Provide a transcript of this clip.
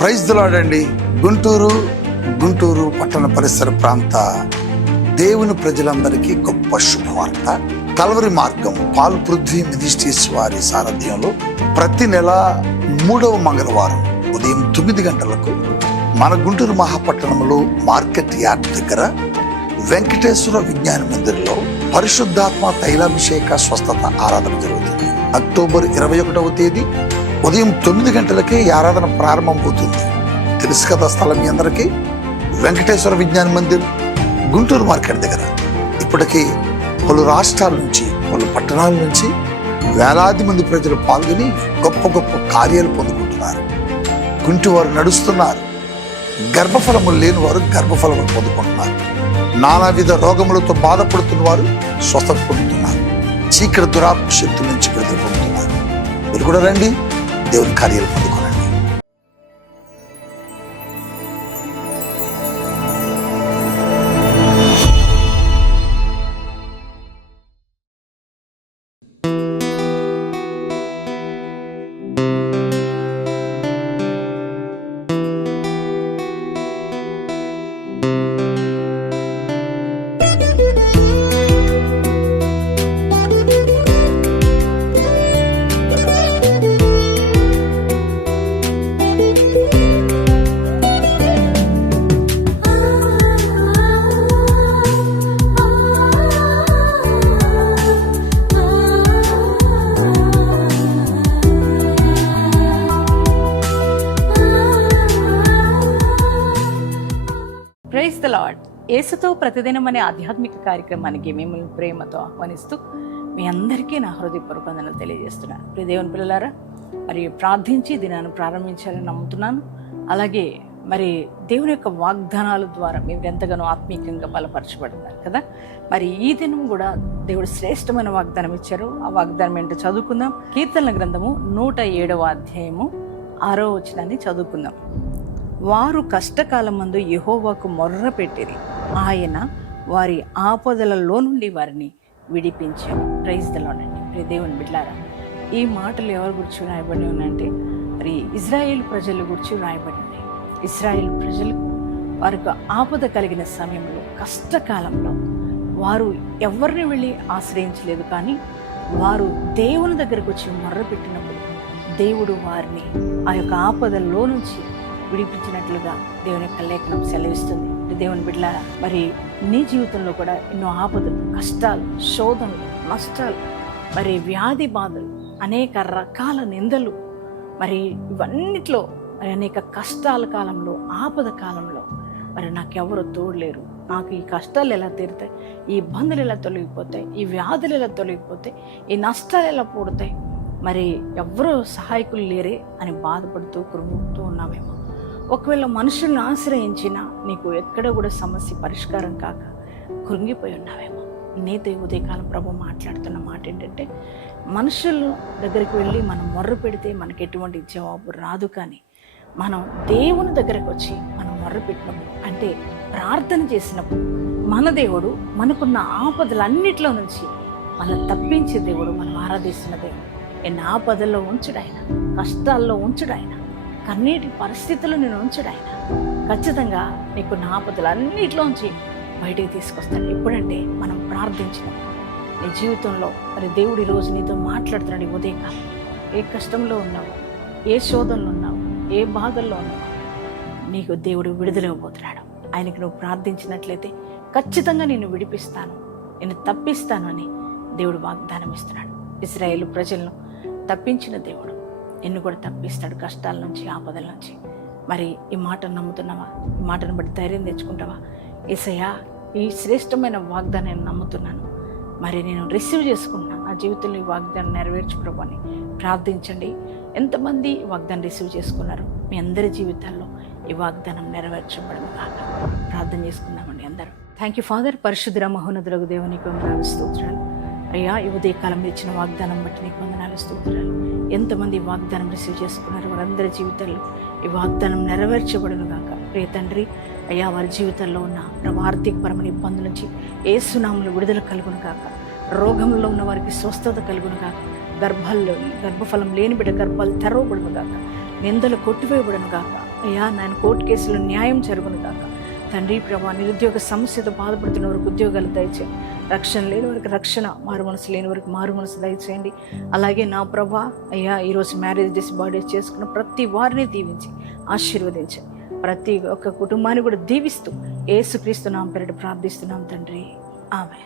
Praise దులాడండి Guntur Guntur పట్టణ పరిసర ప్రాంత దేవుని ప్రజలందరికీ గొప్ప శుభవార్త. కలవరి మార్గం పాల్ పృథ్వీ మినిస్ట్రీస్ వారి సారథ్యంలో ప్రతి నెల మూడవ మంగళవారం ఉదయం తొమ్మిది గంటలకు మన గుంటూరు మహాపట్టణంలో మార్కెట్ యార్డ్ దగ్గర వెంకటేశ్వర విజ్ఞాన మందిర్లో పరిశుద్ధాత్మ తైలాభిషేక స్వస్థత ఆరాధన జరుగుతుంది. అక్టోబర్ ఇరవై ఒకటవ తేదీ ఉదయం తొమ్మిది గంటలకే ఈ ఆరాధన ప్రారంభమవుతుంది తెలుసు కదా స్థలం మీ అందరికీ? వెంకటేశ్వర విజ్ఞాన మందిర్ గుంటూరు మార్కెట్ దగ్గర. ఇప్పటికీ పలు రాష్ట్రాల నుంచి పలు పట్టణాల నుంచి వేలాది మంది ప్రజలు పాల్గొని గొప్ప గొప్ప కార్యాలు పొందుకుంటున్నారు. కుంటి వారు నడుస్తున్నారు. గర్భఫలము లేని వారు గర్భఫలములు పొందుకుంటున్నారు. నానావిధ రోగములతో బాధపడుతున్న వారు స్వస్థత పొందుతున్నారు. చీకటి దురాత్మ శక్తుల నుంచి విడుదల పొందుతున్నారు. మీరు కూడా రండి. దేవుని కార్యాలు పొందుకోనండి యేసుతో ప్రతిదినం అనే ఆధ్యాత్మిక కార్యక్రమానికి మిమ్మల్ని ప్రేమతో ఆహ్వానిస్తూ మీ అందరికీ నా హృదయపూర్వక వందనలు తెలియజేస్తున్నాను. ప్రియ దేవుని పిల్లలారా మరి ప్రార్థించి దినాన్ని ప్రారంభించాలని నమ్ముతున్నాను. అలాగే మరి దేవుని యొక్క వాగ్దానాల ద్వారా మీరు ఎంతగానో ఆత్మీయంగా బలపరచబడుతున్నారు కదా? మరి ఈ దినం కూడా దేవుడు శ్రేష్టమైన వాగ్దానం ఇచ్చారు. ఆ వాగ్దానం ఏంటో చదువుకుందాం. కీర్తనల గ్రంథము నూట ఏడవ అధ్యాయము ఆరో వచనాన్ని చదువుకుందాం. వారు కష్టకాలమందు యహోవాకు మొర్ర పెట్టిరి ఆయన వారి ఆపదలలో నుండి వారిని విడిపించారు. ప్రైజ్ ప్రియ దేవుని బిడ్డారా ఈ మాటలు ఎవరి గురించి రాయబడి ఉన్నాయంటే మరి ఇజ్రాయేల్ ప్రజల గురించి రాయబడి ఉన్నాయి. ఇజ్రాయేల్ ప్రజలకు వారికి ఆపద కలిగిన సమయంలో కష్టకాలంలో వారు ఎవరిని వెళ్ళి ఆశ్రయించలేదు కానీ వారు దేవుని దగ్గరకు వచ్చి మొర్ర పెట్టినప్పుడు దేవుడు వారిని ఆ యొక్క ఆపదల్లో నుంచి విడిపించినట్లుగా దేవుని యొక్క లేఖనం సెలవిస్తుంది. దేవుని బిడ్డ మరి నీ జీవితంలో కూడా ఎన్నో ఆపదలు కష్టాలు శోధనలు నష్టాలు మరి వ్యాధి బాధలు అనేక రకాల నిందలు మరి ఇవన్నిట్లో మరి అనేక కష్టాల కాలంలో ఆపద కాలంలో మరి నాకెవరు తోడలేరు. నాకు ఈ కష్టాలు ఎలా తీరుతాయి? ఈ ఇబ్బందులు ఎలా తొలగిపోతాయి? ఈ వ్యాధులు ఎలా తొలగిపోతాయి? ఈ నష్టాలు ఎలా పూడతాయి మరి ఎవరు సహాయకులు లేరే అని బాధపడుతూ కృంగుతూ ఉన్నామేమో ఒకవేళ మనుషుల్ని ఆశ్రయించినా నీకు ఎక్కడ కూడా సమస్య పరిష్కారం కాక కృంగిపోయి ఉన్నావేమో. నేత ఉదయకాలం ప్రభు మాట్లాడుతున్న మాట ఏంటంటే మనుషుల దగ్గరికి వెళ్ళి మనం మొర్ర పెడితే మనకి ఎటువంటి జవాబు రాదు కానీ మనం దేవుని దగ్గరకు వచ్చి మనం మొర్ర పెట్టినప్పుడు అంటే ప్రార్థన చేసినప్పుడు మన దేవుడు మనకున్న ఆపదలన్నిట్లో నుంచి మన తప్పించే దేవుడు మనం ఆరాధిస్తున్న దేవుడు. ఎన్ని ఆపదల్లో ఉంచుడు ఆయన కష్టాల్లో ఉంచుడు ఆయన. కన్నీటి పరిస్థితులు నేను ఉంచుడు ఆయన. ఖచ్చితంగా నీకు నా ఆపదలన్నిటిలోంచి బయటికి తీసుకొస్తాను. ఎప్పుడంటే మనం ప్రార్థించినప్పుడు నీ జీవితంలో మరి దేవుడి రోజు నీతో మాట్లాడుతున్నాడు ఈ ఉదయకాలం ఏ కష్టంలో ఉన్నావు? ఏ శోధనలో ఉన్నావు? ఏ బాధల్లో ఉన్నావు? నీకు దేవుడు విడుదలవ్వబోతున్నాడు ఆయనకు నువ్వు ప్రార్థించినట్లయితే ఖచ్చితంగా నేను విడిపిస్తాను. నేను తప్పిస్తాను అని దేవుడు వాగ్దానం ఇస్తున్నాడు ఇస్రాయేల్ ప్రజలను తప్పించిన దేవుడు. నిన్ను కూడా తప్పిస్తాడు కష్టాల నుంచి ఆపదల నుంచి. మరి ఈ మాటను నమ్ముతున్నావా? ఈ మాటను బట్టి ధైర్యం తెచ్చుకుంటావా? ఏసయ్యా ఈ శ్రేష్టమైన వాగ్దానాన్ని నమ్ముతున్నాను. మరి నేను రిసీవ్ చేసుకుంటున్నాను నా జీవితంలో ఈ వాగ్దానం నెరవేర్చు ప్రభు అని ప్రార్థించండి. ఎంతమంది వాగ్దానం రిసీవ్ చేసుకున్నారు? మీ అందరి జీవితాల్లో ఈ వాగ్దానం నెరవేర్చబడము కాక. ప్రార్థన చేసుకుందామండి అందరూ. థ్యాంక్ యూ ఫాదర్ పరిశుద్ధ మహోన్నతులకు దేవునికి వందనాలు స్తోత్రాలు. అయ్యా ఈ ఉదయకాలం ఇచ్చిన వాగ్దానం బట్టి నీకు వందనాలు స్తోత్రాలు. ఎంతమంది వాగ్దానం రిసీవ్ చేసుకున్నారు వారందరి జీవితాల్లో ఈ వాగ్దానం నెరవేర్చబడును గాక. ప్రియ తండ్రి అయ్యా వారి జీవితంలో ఉన్న ప్రభు ఆర్థికపరమైన ఇబ్బందుల నుంచి ఏ సునాములు విడుదల కలుగును కాక రోగంలో ఉన్న వారికి స్వస్థత కలుగును కాక గర్భాల్లో గర్భఫలం లేని బిడ్డ గర్భాలు తెరవబడును గాక. నిందలు కొట్టివేయబడును గాక. అయ్యా నాయన కోర్టు కేసులో న్యాయం జరుగును కాక తండ్రి ప్రభా నిరుద్యోగ సమస్యతో బాధపడుతున్న వారికి ఉద్యోగాలు దయచేయి. రక్షణ లేని వారికి రక్షణ మారు మనసు లేని వారికి మారు మనసు దయచేయండి. అలాగే నా ప్రభా అయ్యా ఈరోజు మ్యారేజ్ డేస్ బర్త్డే చేసుకున్న ప్రతి వారిని దీవించి ఆశీర్వదించండి ప్రతి ఒక్క కుటుంబాన్ని కూడా దీవిస్తూ ఏసుక్రీస్తు నామ పేరిట ప్రార్థిస్తున్నాం తండ్రి. ఆమె